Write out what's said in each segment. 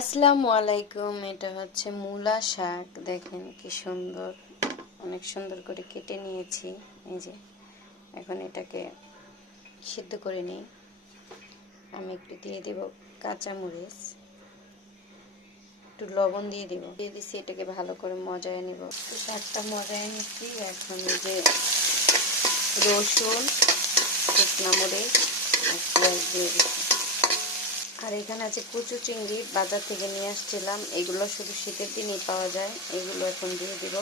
আসসালামু আলাইকুম। এটা হচ্ছে মূলা শাক, দেখেন কি সুন্দর, অনেক সুন্দর করে কেটে নিয়েছি। এই যে এখন এটাকে সিদ্ধ করে নিই। আমি একটু দিয়ে দেব কাঁচামরিচ, একটু লবণ দিয়ে দিচ্ছি, এটাকে ভালো করে মজায় নেব। শাকটা মজায় নিচ্ছি। এখন এই যে রসুন, শুকনা মরিচ আর পেঁয়াজ দিয়ে দিচ্ছি। আর এখানে আছে কচু চিংড়ি, বাজার থেকে নিয়ে আসছিলাম। এগুলো শুধু শীতের দিনেই পাওয়া যায়। এগুলো এখন দিয়ে দিব।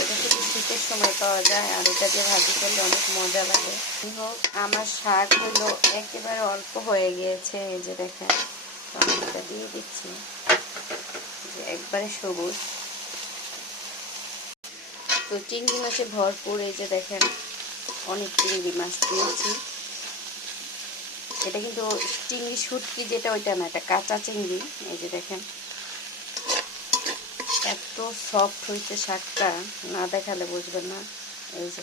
এটা শুধু শীতের সময় পাওয়া যায়, আর এটা দিয়ে ভাজি করলে অনেক মজা লাগে। হোক, আমার শাক হলো একেবারে অল্প হয়ে গিয়েছে। এই যে দেখেন, টমেটোটা দিয়ে দিচ্ছি, যে একবারে সবুজ। তো চিংড়ি মাছে ভরপুর। এই যে দেখেন, অনেক চিংড়ি মাছ দিয়েছি। এটা কিন্তু চিংড়ি শুটকি যেটা, ওইটা না, এটা কাঁচা চিংড়ি। এই যে দেখেন, এত সফট হয়েছে শাকটা, না দেখালে বুঝবেন না। এই যে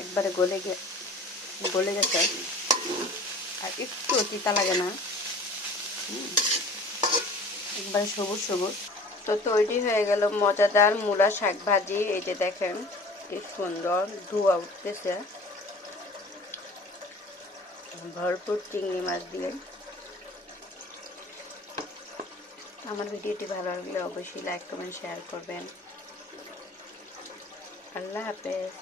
একবারে গলে গেছে, আর একটু তিতা লাগে না, একবারে সবুজ সবুজ। তো তৈরি হয়ে গেল মজাদার মূলা শাক ভাজি। এই যে দেখেন কি সুন্দর ধোয়া উঠতেছে, ভরপুর চিংড়ি মাছ দিয়ে। আমার ভিডিওটি ভালো লাগলে অবশ্যই লাইক কমেন্ট শেয়ার করবেন। আল্লাহ হাফেজ।